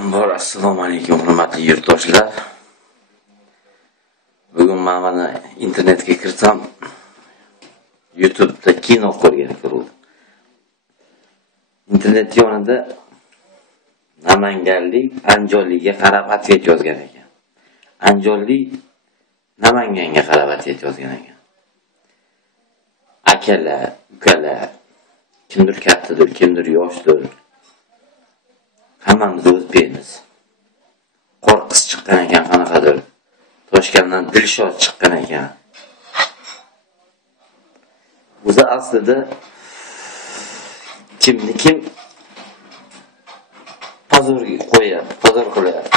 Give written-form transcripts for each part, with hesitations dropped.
Avvalambor assalomu alaykum hurmatli yurtdoshlar. Bugun men mana internetga kirsam YouTube'da kino ko'rgan ekanman. Internet yonida Namanganlik Anjoliga qarab atvet yozgan ekan. Anjoli Namanganga qarab atvet yozgan ekan. Akalar, ukalar, kimdir kattadir, kimdir yoshdir. Hammamiz o'zbekmiz. Qo'rqis chiqqan ekan qanaqadir. Toshkandan Dilshod chiqqan ekan. O'zi aslida kimni kim pozor qilyapti.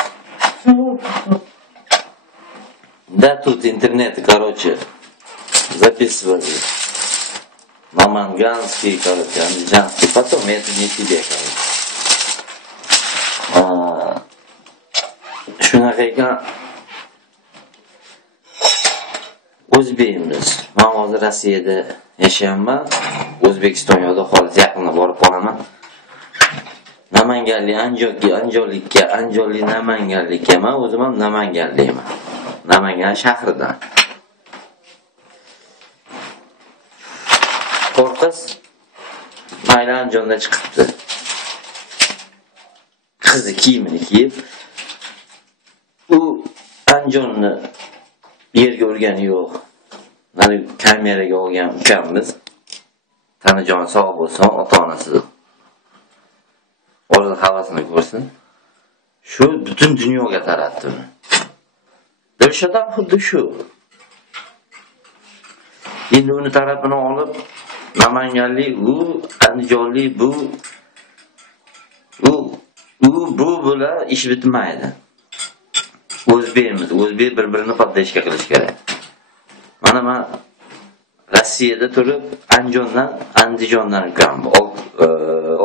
Да, тут интернет, короче, записывали. Наманганский, короче, Анdijanский. Потом это не тебе, короче. Shunaqa ekan. O'zbekmiz. Men hozir Rossiyada yashayapman. O'zbekiston yo'lda hozir yaqinda borib qolaman. Namanganlik Anjoli Namanganlikka men o'zim ham Namanganlikman. Namangan shahridan. Qo'rqis mayli Andijonda chiqibdi. Qizi kiyimini kiyib u Anjonni yerga urgani yo'q. Mana kameraga olgan ukamiz Tanajon sog' bo'lsin, ota-onasi o'z havasini ko'rsin. Shu butun dunyoga taratdi uni. Dilshod ham xuddi shu. Endi uni tarafini olib Namanganlik u, Andijonlik bu bilan ish bitmaydi. O'zbekmiz, o'zbek bir-birini poddashga qilish kerak. Mana men Rossiyada turib Andijondan ukam,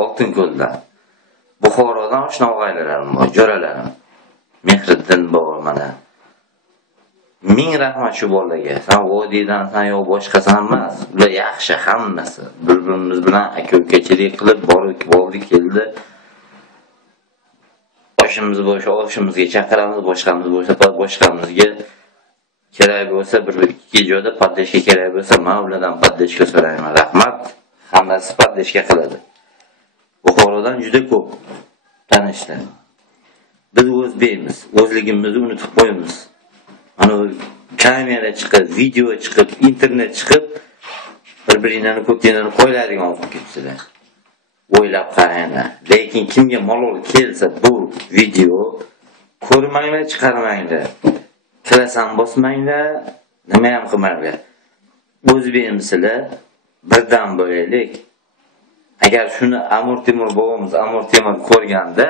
Oltinko'ldan, Buxorodan oshna og'aylarim bor, jo'ralarim. Mehriddin bor mana. Ming rahmat shu bolaga. Sen vodiydan, sen yo boshqasan emas. Ular yaxshi hammasi. Bir-birimiz bilan aka-ukachilik qilib bordik keldi. Oshimizga chaqiramiz, boshqamizga kerak bo'lsa bir-ikki joyda poddashga kerak bo'lsa, men ulardan poddashga so'rayman. Rahmat. Hammasi poddashga qiladi. Buxorodan juda ko'p tanishlar. Biz o'zbekmiz, o'zligimizni unutib qo'yamiz. Mana kamera chiqib, video chiqib, internet chiqib, bir-biringlarni ko'tinglarni qo'ylarga olib ketibsizlar. O'ylab qaranglar. Lekin kimga malol kelsa bu video ko'rmanglar, chiqarmanglar. Tilasan bosmanglar, nima ham qilmanglar. O'zbekmisizlar, birdan bo'laylik. Agar shuni Amir Temur bobomiz Amir Temur ko'rganda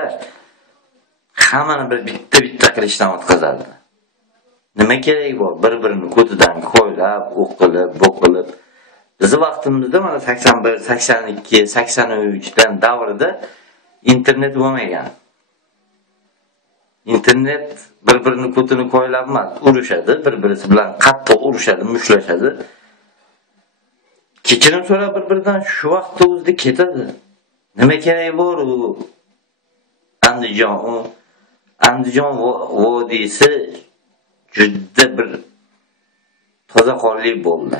hammani bitta qilishdan o'tkazardi. Nima kerak bor? Bir-birini ko'tidan qo'ylab, o'qilib, bo'qilib. Bizi vaqtimizda mana 81, 82, 83 dan davrida internet bo'lmagan. Internet bir-birini ko'tini qo'ylab emas, urushadi, bir-birisi bilan qattiq urushadi, mushlashadi. Kechirim so'rab bir-biridan shu vaqtda o'zida ketadi. Nima kerak bor u? Andijon vodiysi juda bir toza qonli bo'ldi.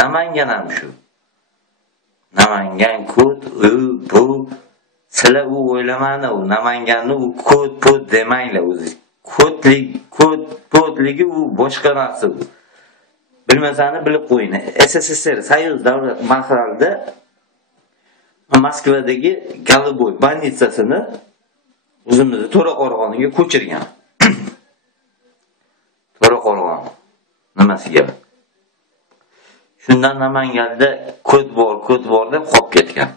Namangan ham shu. Namangan kod bu sizlar u o'ylamani, u Namanganni u kod demanglar o'zi. Kodligi u boshqa narsa bu. Bilmasani bilib qo'ying. SSSR Soyuz davlat mahralida Moskvadagi Goluboy banitsasini o'zimizni To'raqo'rg'oniga ko'chirgan. To'raqo'rg'on nimasiga? Shundan Namanganda kod bor deb qolib ketgan.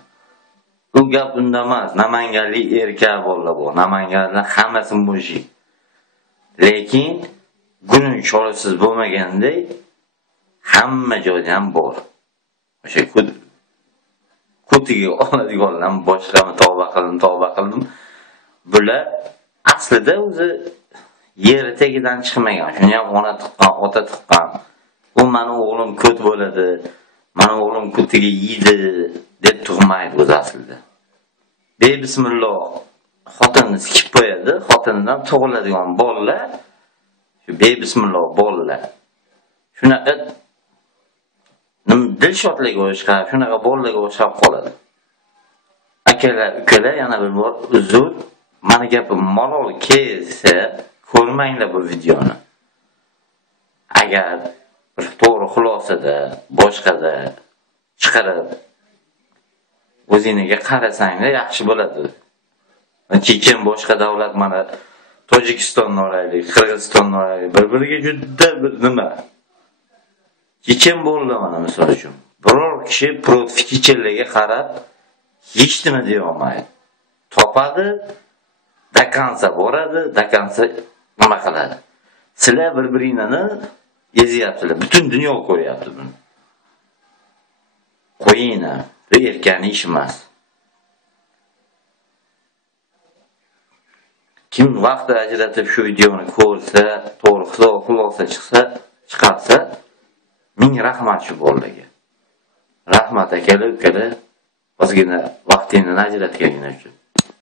Bu gap unda emas. Namanganlik erkak bolalar bor. Namanganda hammasi mujik. Lekin guning chorasiz bo'lmaganday hamma joyda ham bor. O'sha ko'tiga oladiganlar boshqami tavba qildim. Bular aslida o'zi yer tagidan chiqmagan. Shuni ham ona tuqqan, ota tuqqan. Bu meni o'g'lim ko't bo'ladi. Meni o'g'lim ko'tiga yeydi deb tug'maydi o'zi aslida. Bismillah xotinni sikib qo'yadi, xotinidan tug'iladigan bolalar, shu bebismillah bolalar. Shunaqa dil shodligi o'xshab, shunaqa bolalarga o'xshab qoladi. Akalar, ukalar, yana bir bor uzr. Meni gapim malol kelsa, ko'rmanglar bu videoni. Agar bir to'g'ri xulosada, boshqada chiqarib o'zingizga qarasanglar yaxshi bo'ladi. Keyin boshqa davlat mana Tojikistonni olaylik, Qirg'izistonni olaylik, bir-biriga juda bir nima. Keyin bo'ldi mana misol uchun. Biror kishi profitchilarga qarab hech nima deya olmaydi. Topadi, dakansa boradi, dakansa nima qiladi. Sizlar bir-biringlarni ezyapsizlar. Butun dunyo ko'ryapti buni. Qo'yinglar, bu erkakning ishi emas. Kim vaqt ajratib shu videoni ko'rsa, to'g'ri xulosa chiqarsa, ming rahmat shu bolaga. Rahmat akalar, ukalar, ozgina vaqtingni ajratganingiz uchun.